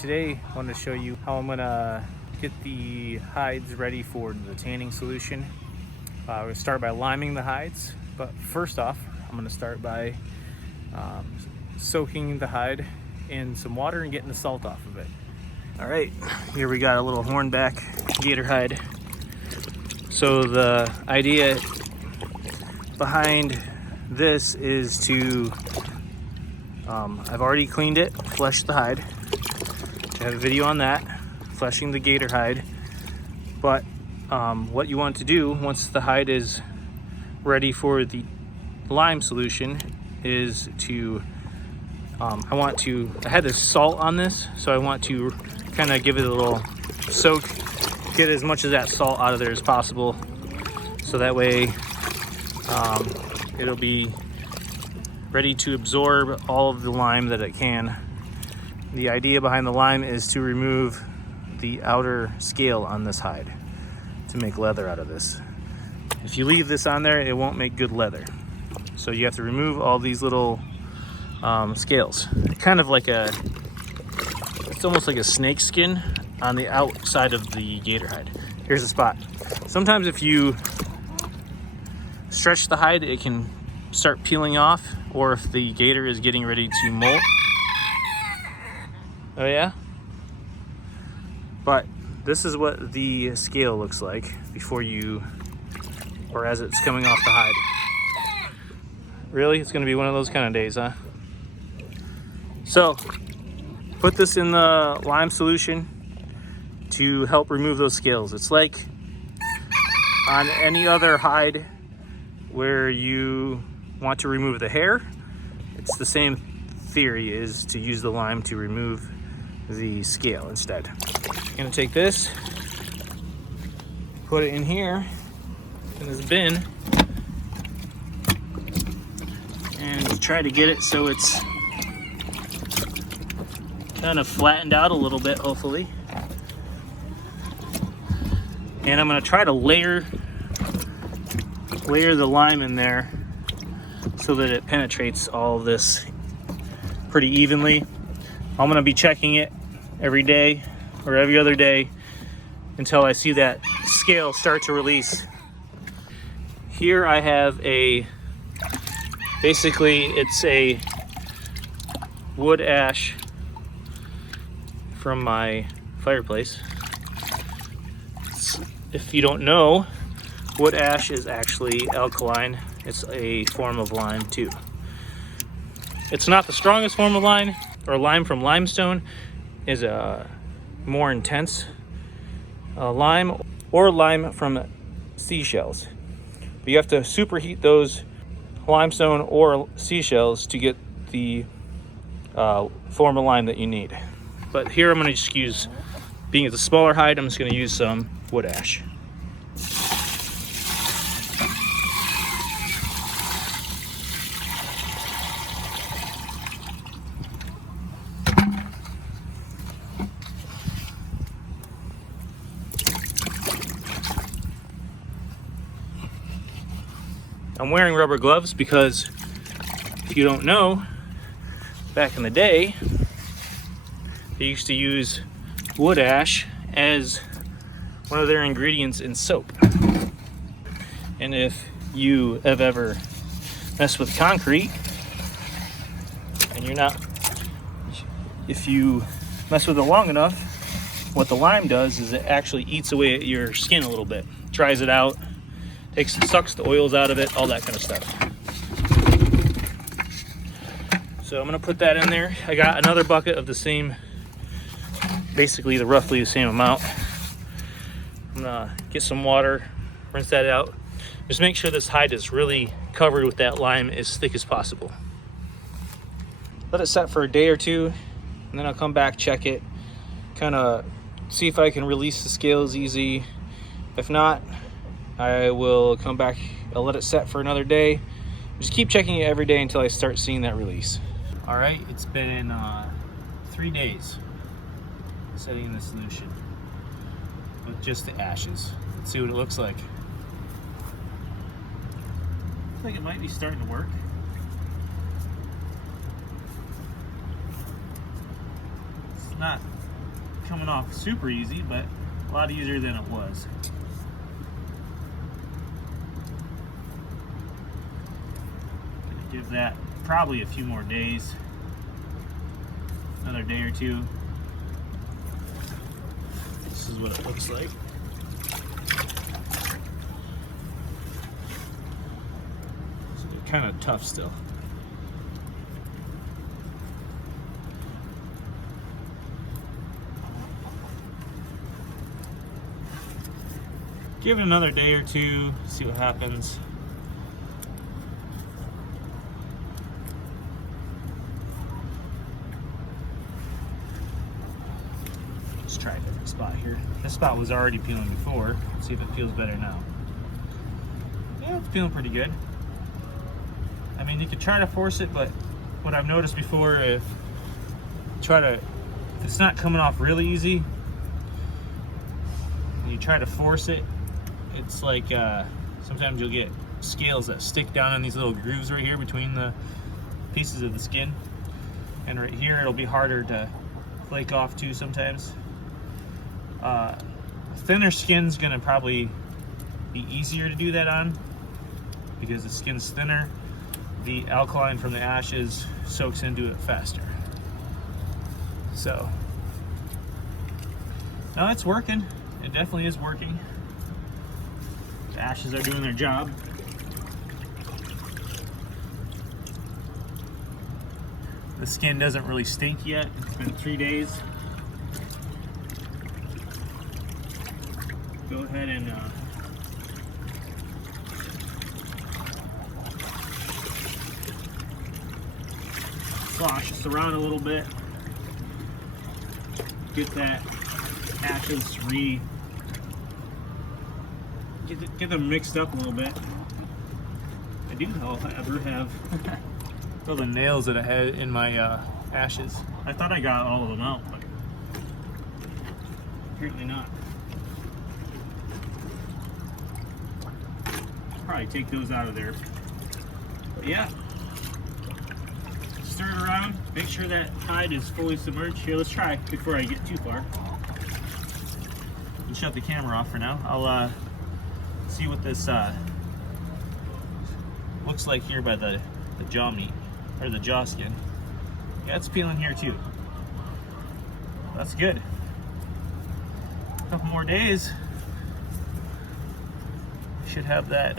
Today I wanted to show you how I'm gonna get the hides ready for the tanning solution. We're gonna start by liming the hides, but first off I'm gonna start by soaking the hide in some water and getting the salt off of it. All right, here we got a little hornback gator hide. So the idea behind this is to, I've already cleaned it, fleshed the hide. I have a video on that, fleshing the gator hide. But what you want to do once the hide is ready for the lime solution is to, I had this salt on this, so I want to kind of give it a little soak, get as much of that salt out of there as possible, so that way it'll be ready to absorb all of the lime that it can. The idea behind the lime is to remove the outer scale on this hide to make leather out of this. If you leave this on there, it won't make good leather. So you have to remove all these little scales. Kind of like it's almost like a snake skin on the outside of the gator hide. Here's the spot. Sometimes if you stretch the hide, it can start peeling off, or if the gator is getting ready to molt. Oh yeah? But this is what the scale looks like before you, or as it's coming off the hide. Really? It's gonna be one of those kind of days, huh? So, put this in the lime solution to help remove those scales. It's like on any other hide where you want to remove the hair. It's the same theory, is to use the lime to remove the scale instead. I'm gonna take this, put it in here in this bin, and try to get it so it's kind of flattened out a little bit, hopefully. And I'm gonna try to layer the lime in there so that it penetrates all of this pretty evenly. I'm gonna be checking it every day or every other day until I see that scale start to release. Here I have basically it's a wood ash from my fireplace. If you don't know, wood ash is actually alkaline. It's a form of lime too. It's not the strongest form of lime, or lime from limestone is a more intense lime, or lime from seashells. But you have to superheat those limestone or seashells to get the form of lime that you need. But here I'm going to just use, being it's a smaller hide, I'm just going to use some wood ash. I'm wearing rubber gloves because, if you don't know, back in the day, they used to use wood ash as one of their ingredients in soap. And if you have ever messed with concrete, and if you mess with it long enough, what the lime does is it actually eats away at your skin a little bit, dries it out, sucks the oils out of it, all that kind of stuff. So I'm gonna put that in there. I got another bucket of the same, basically roughly the same amount. I'm gonna get some water, rinse that out. Just make sure this hide is really covered with that lime as thick as possible. Let it set for a day or two, and then I'll come back, check it, kind of see if I can release the scales easy. If not, I will come back, I'll let it set for another day. Just keep checking it every day until I start seeing that release. All right, it's been 3 days setting in the solution with just the ashes. Let's see what it looks like. Looks like it might be starting to work. It's not coming off super easy, but a lot easier than it was. Gonna give that probably a few more days, another day or two. This is what it looks like. So they're kind of tough still. Give it another day or two, see what happens. Let's try a different spot here. This spot was already peeling before. Let's see if it feels better now. Yeah, it's feeling pretty good. I mean, you could try to force it, but what I've noticed before, if it's not coming off really easy, and you try to force it, it's like sometimes you'll get scales that stick down in these little grooves right here between the pieces of the skin, and right here it'll be harder to flake off too sometimes. Thinner skin's gonna probably be easier to do that on because the skin's thinner. The alkaline from the ashes soaks into it faster. So no, it's working. It definitely is working. The ashes are doing their job. The skin doesn't really stink yet. It's been 3 days. Go ahead and slosh this around a little bit. Get that ashes get them mixed up a little bit. I do, however, have all the nails that I had in my ashes. I thought I got all of them out, but apparently not. Probably take those out of there. But yeah, stir it around. Make sure that hide is fully submerged. Here, let's try before I get too far. And shut the camera off for now. I'll see what this looks like here by the jaw meat, or the jaw skin. Yeah, it's peeling here too. That's good. A couple more days. Should have that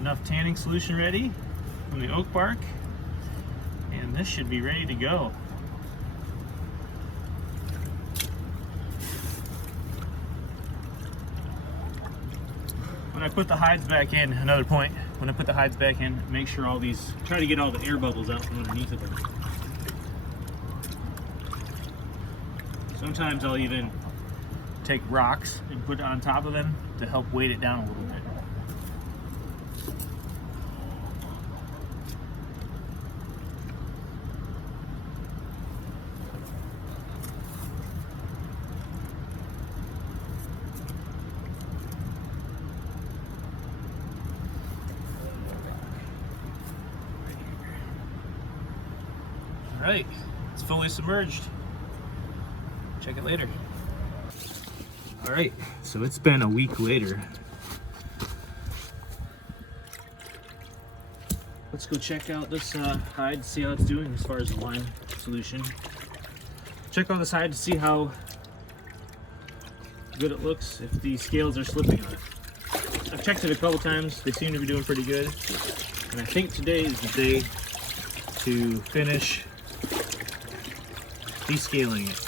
enough tanning solution ready from the oak bark, and this should be ready to go. When I put the hides back in, another point, when I put the hides back in, make sure all these, try to get all the air bubbles out from underneath of them. Sometimes I'll even take rocks and put it on top of them to help weight it down a little bit. All right, it's fully submerged. Check it later. All right, so it's been a week later. Let's go check out this hide, see how it's doing as far as the lime solution. Check out this hide to see how good it looks, if the scales are slipping on it. I've checked it a couple times, they seem to be doing pretty good. And I think today is the day to finish descaling it.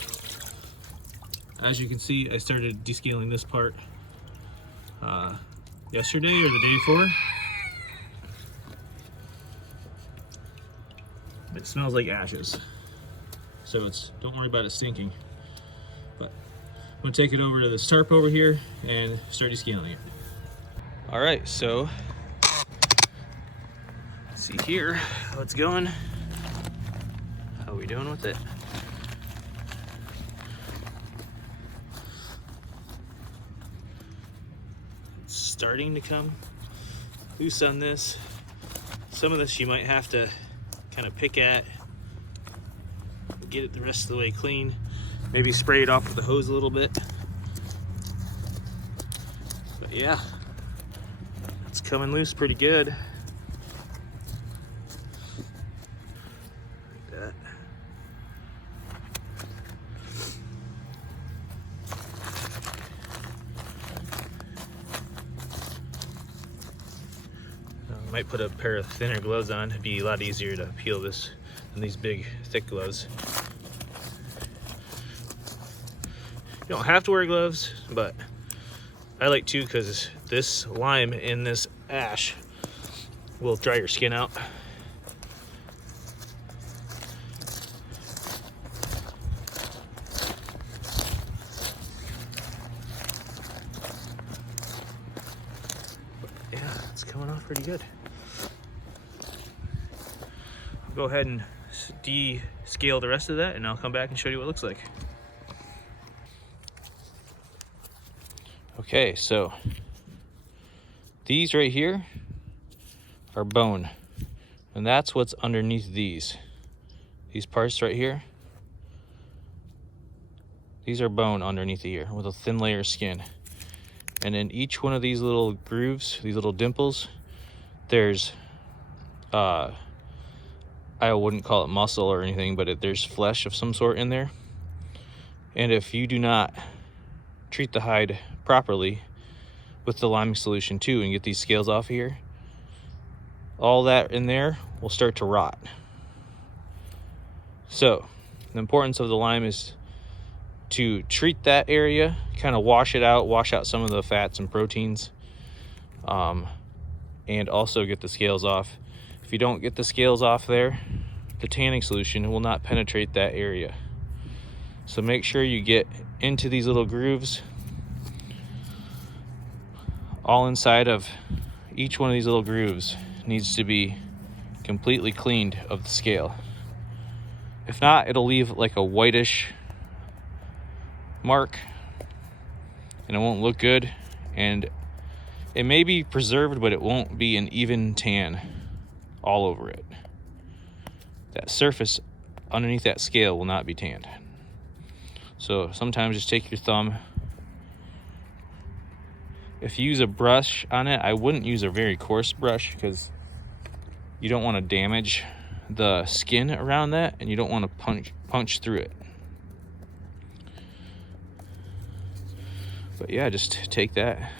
As you can see, I started descaling this part yesterday or the day before. It smells like ashes, so don't worry about it stinking. But I'm gonna take it over to this tarp over here and start descaling it. All right, so let's see here how it's going. How are we doing with it? Starting to come loose on this. Some of this you might have to kind of pick at, get it the rest of the way clean. Maybe spray it off with the hose a little bit. But yeah, it's coming loose pretty good. Like that. Might put a pair of thinner gloves on. It'd be a lot easier to peel this than these big, thick gloves. You don't have to wear gloves, but I like to because this lime in this ash will dry your skin out. But yeah, it's coming off pretty good. Go ahead and descale the rest of that, and I'll come back and show you what it looks like. Okay, so these right here are bone, and that's what's underneath these parts right here. These are bone underneath here with a thin layer of skin, and in each one of these little grooves, these little dimples, there's I wouldn't call it muscle or anything, but there's flesh of some sort in there. And if you do not treat the hide properly with the liming solution too and get these scales off of here, all that in there will start to rot. So the importance of the lime is to treat that area, kind of wash it out, wash out some of the fats and proteins, and also get the scales off. If you don't get the scales off there, the tanning solution will not penetrate that area. So make sure you get into these little grooves. All inside of each one of these little grooves needs to be completely cleaned of the scale. If not, it'll leave like a whitish mark and it won't look good, and it may be preserved, but it won't be an even tan all over it. That surface underneath that scale will not be tanned. So sometimes just take your thumb. If you use a brush on it, I wouldn't use a very coarse brush because you don't want to damage the skin around that, and you don't want to punch through it. But yeah, just take that,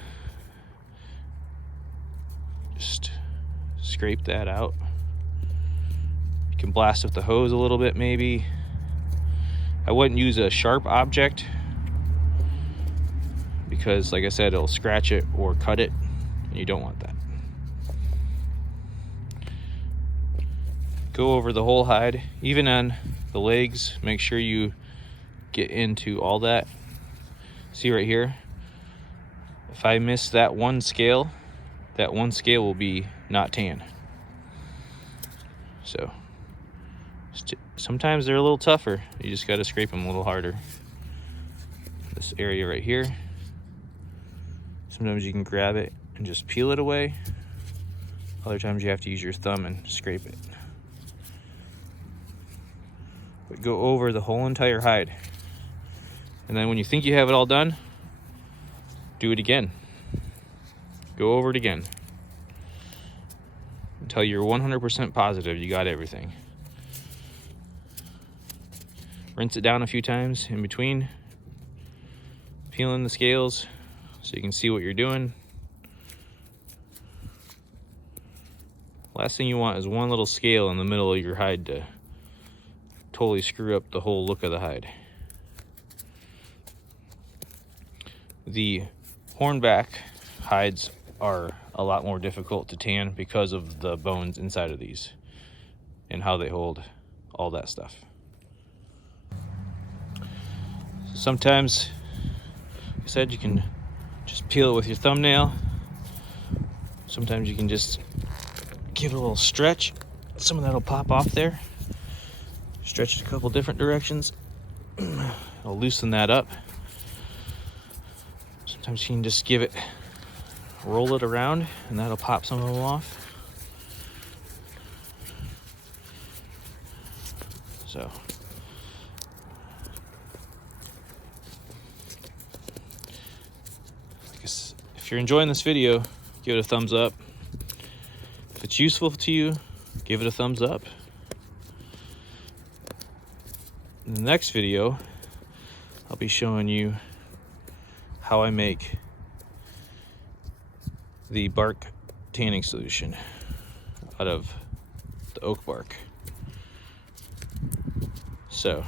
just scrape that out. You can blast with the hose a little bit maybe. I wouldn't use a sharp object because, like I said, it'll scratch it or cut it, and you don't want that. Go over the whole hide, even on the legs. Make sure you get into all that. See right here, if I miss that one scale will be not tan. So sometimes they're a little tougher. You just got to scrape them a little harder. This area right here, sometimes you can grab it and just peel it away. Other times you have to use your thumb and scrape it. But go over the whole entire hide. And then when you think you have it all done, do it again. Go over it again until you're 100% positive you got everything. Rinse it down a few times in between, peeling the scales so you can see what you're doing. Last thing you want is one little scale in the middle of your hide to totally screw up the whole look of the hide. The hornback hides are a lot more difficult to tan because of the bones inside of these and how they hold all that stuff. Sometimes, like I said, you can just peel it with your thumbnail. Sometimes you can just give it a little stretch. Some of that will pop off there. Stretch it a couple different directions. I'll loosen that up. Sometimes you can just give it, roll it around, and that'll pop some of them off. So you're enjoying this video, give it a thumbs up. If it's useful to you, give it a thumbs up. In the next video, I'll be showing you how I make the bark tanning solution out of the oak bark. So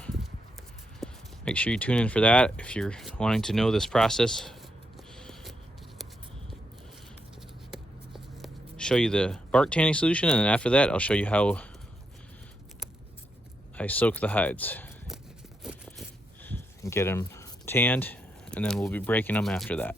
make sure you tune in for that if you're wanting to know this process. Show you the bark tanning solution, and then after that I'll show you how I soak the hides and get them tanned, and then we'll be breaking them after that.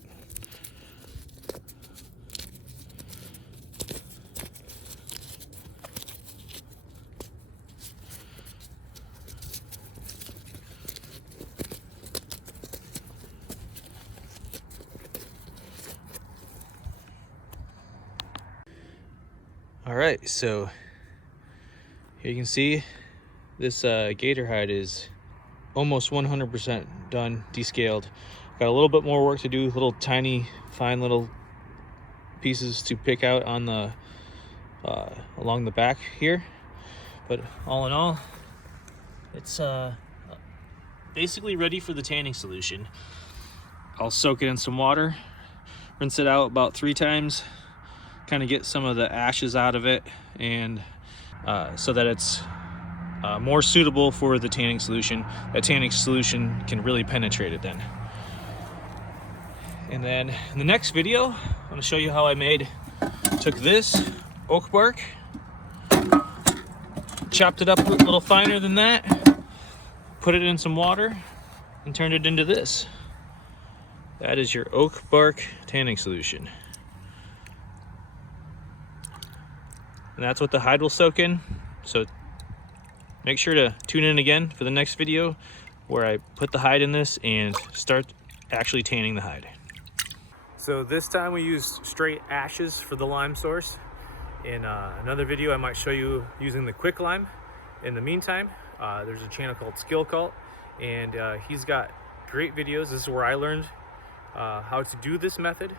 All right, so here you can see this gator hide is almost 100% done, descaled. Got a little bit more work to do, little tiny, fine little pieces to pick out on the along the back here. But all in all, it's basically ready for the tanning solution. I'll soak it in some water, rinse it out about 3 times, kind of get some of the ashes out of it, and so that it's more suitable for the tanning solution. That tanning solution can really penetrate it then. And then in the next video, I'm going to show you how I took this oak bark, chopped it up a little finer than that, put it in some water, and turned it into this. That is your oak bark tanning solution. And that's what the hide will soak in. So make sure to tune in again for the next video where I put the hide in this and start actually tanning the hide. So this time we used straight ashes for the lime source. In another video I might show you using the quick lime. In the meantime, there's a channel called Skill Cult, and he's got great videos. This is where I learned how to do this method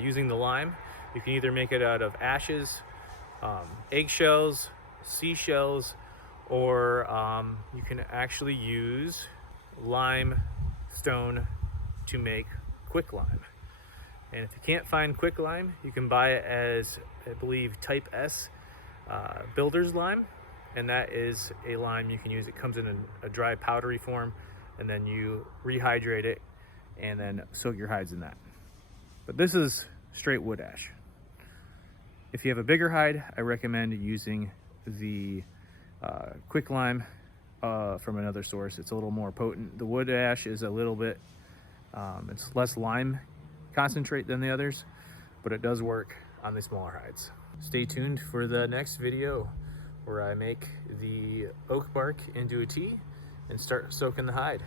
using the lime. You can either make it out of ashes, eggshells, seashells, or you can actually use limestone to make quick lime. And if you can't find quick lime, you can buy it as, I believe, type S builder's lime, and that is a lime you can use. It comes in a dry powdery form, and then you rehydrate it and then soak your hides in that. But this is straight wood ash. If you have a bigger hide, I recommend using the quick lime from another source. It's a little more potent. The wood ash is a little bit, it's less lime concentrate than the others, but it does work on the smaller hides. Stay tuned for the next video where I make the oak bark into a tea and start soaking the hide.